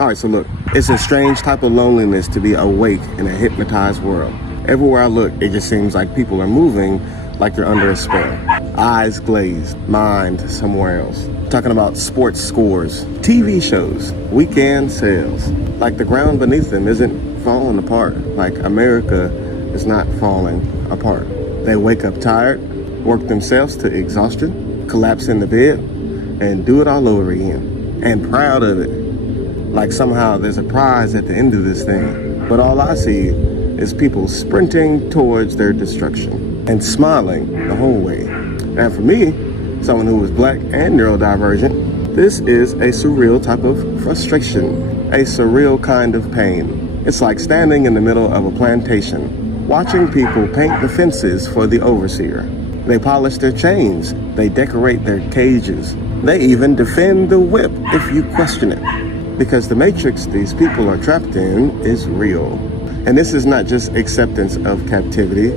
All right, so look, it's a strange type of loneliness to be awake in a hypnotized world. Everywhere I look, it just seems like people are moving like they're under a spell. Eyes glazed, mind somewhere else. Talking about sports scores, TV shows, weekend sales. Like the ground beneath them isn't falling apart. Like America is not falling apart. They wake up tired, work themselves to exhaustion, collapse in the bed, and do it all over again. And proud of it. Like somehow there's a prize at the end of this thing. But all I see is people sprinting towards their destruction and smiling the whole way. And for me, someone who is black and neurodivergent, this is a surreal type of frustration, a surreal kind of pain. It's like standing in the middle of a plantation, watching people paint the fences for the overseer. They polish their chains, they decorate their cages, they even defend the whip if you question it. Because the matrix these people are trapped in is real. And this is not just acceptance of captivity.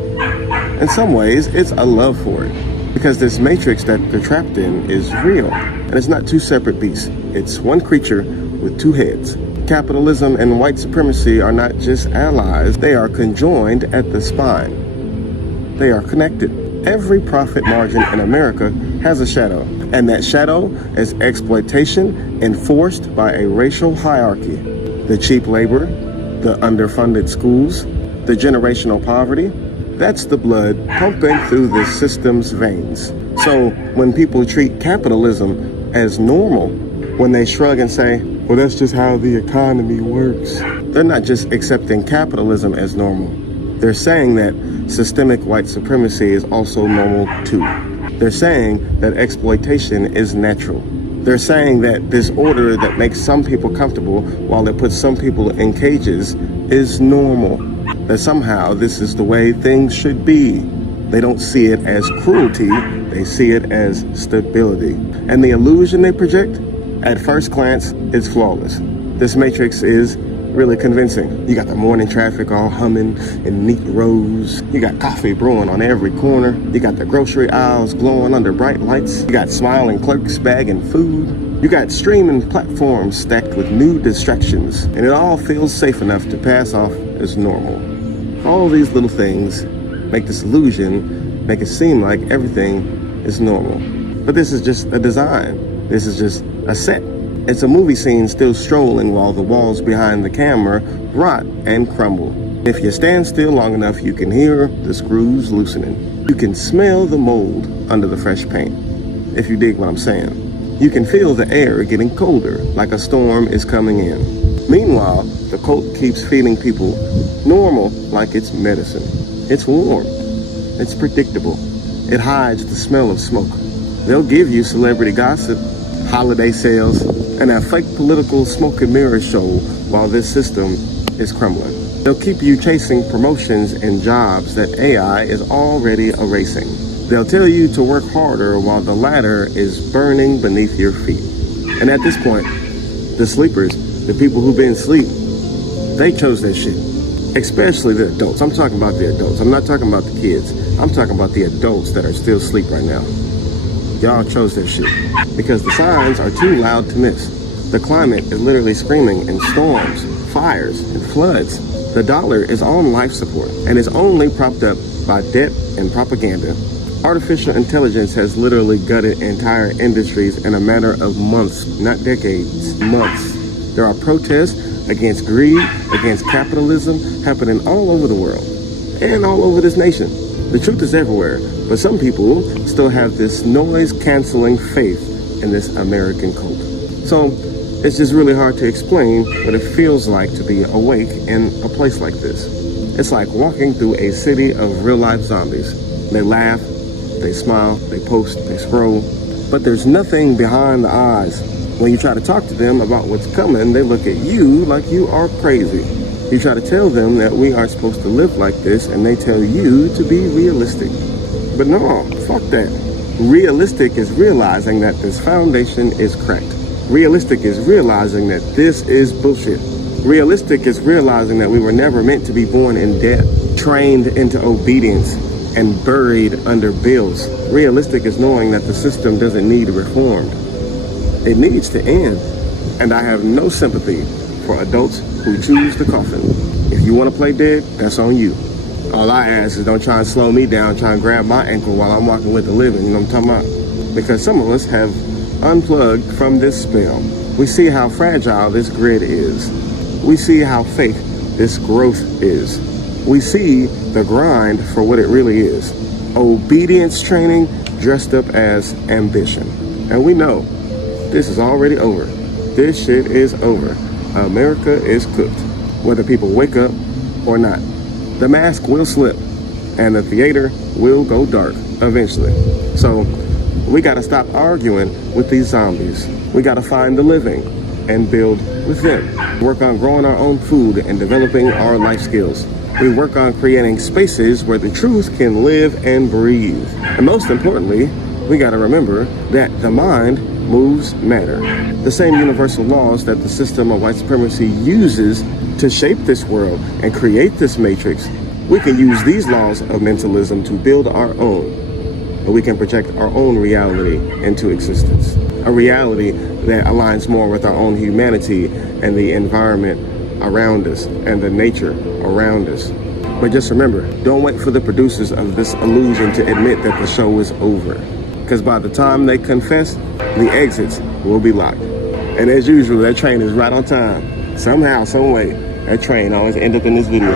In some ways, it's a love for it. Because this matrix that they're trapped in is real. And it's not two separate beasts. It's one creature with two heads. Capitalism and white supremacy are not just allies, they are conjoined at the spine. They are connected. Every profit margin in America has a shadow. And that shadow is exploitation enforced by a racial hierarchy. The cheap labor, the underfunded schools, the generational poverty, that's the blood pumping through the system's veins. So when people treat capitalism as normal, when they shrug and say, well, that's just how the economy works, they're not just accepting capitalism as normal. They're saying that systemic white supremacy is also normal too. They're saying that exploitation is natural. They're saying that this order that makes some people comfortable while it puts some people in cages is normal. That somehow this is the way things should be. They don't see it as cruelty, they see it as stability. And the illusion they project, at first glance, is flawless. This matrix is really convincing. You got the morning traffic all humming in neat rows. You got coffee brewing on every corner. You got the grocery aisles glowing under bright lights. You got smiling clerks bagging food. You got streaming platforms stacked with new distractions. And it all feels safe enough to pass off as normal. All these little things make this illusion make it seem like everything is normal. But this is just a design. This is just a set. It's a movie scene still strolling while the walls behind the camera rot and crumble. If you stand still long enough, you can hear the screws loosening. You can smell the mold under the fresh paint, if you dig what I'm saying. You can feel the air getting colder, like a storm is coming in. Meanwhile, the cult keeps feeding people normal like it's medicine. It's warm. It's predictable. It hides the smell of smoke. They'll give you celebrity gossip, holiday sales, and a fake political smoke and mirror show while this system is crumbling. They'll keep you chasing promotions and jobs that AI is already erasing. They'll tell you to work harder while the ladder is burning beneath your feet. And at this point, the sleepers, the people who've been asleep, they chose their shit. Especially the adults. I'm talking about the adults. I'm not talking about the kids. I'm talking about the adults that are still asleep right now. Y'all chose their shit because the signs are too loud to miss. The climate is literally screaming in storms, fires, and floods. The dollar is on life support and is only propped up by debt and propaganda. Artificial intelligence has literally gutted entire industries in a matter of months, not decades, months. There are protests against greed, against capitalism happening all over the world and all over this nation. The truth is everywhere, but some people still have this noise-canceling faith in this American cult. So it's just really hard to explain what it feels like to be awake in a place like this. It's like walking through a city of real-life zombies. They laugh, they smile, they post, they scroll, but there's nothing behind the eyes. When you try to talk to them about what's coming, they look at you like you are crazy. You try to tell them that we aren't supposed to live like this, and they tell you to be realistic. But no, fuck that. Realistic is realizing that this foundation is cracked. Realistic is realizing that this is bullshit. Realistic is realizing that we were never meant to be born in debt, trained into obedience, and buried under bills. Realistic is knowing that the system doesn't need reformed. It needs to end. And I have no sympathy for adults who choose the coffin. If you want to play dead, that's on you. All I ask is don't try and slow me down, try and grab my ankle while I'm walking with the living, you know what I'm talking about? Because some of us have unplugged from this spell. We see how fragile this grid is. We see how fake this growth is. We see the grind for what it really is. Obedience training dressed up as ambition. And we know this is already over. This shit is over. America is cooked, whether people wake up or not. The mask will slip and the theater will go dark eventually. So we gotta stop arguing with these zombies. We gotta find the living and build with them. Work on growing our own food and developing our life skills. We work on creating spaces where the truth can live and breathe. And most importantly, we gotta remember that the mind moves matter. The same universal laws that the system of white supremacy uses to shape this world and create this matrix, we can use these laws of mentalism to build our own. And we can project our own reality into existence. A reality that aligns more with our own humanity and the environment around us and the nature around us. But just remember, don't wait for the producers of this illusion to admit that the show is over. Because by the time they confess, the exits will be locked. And as usual, that train is right on time. Somehow, some way, that train always ends up in this video.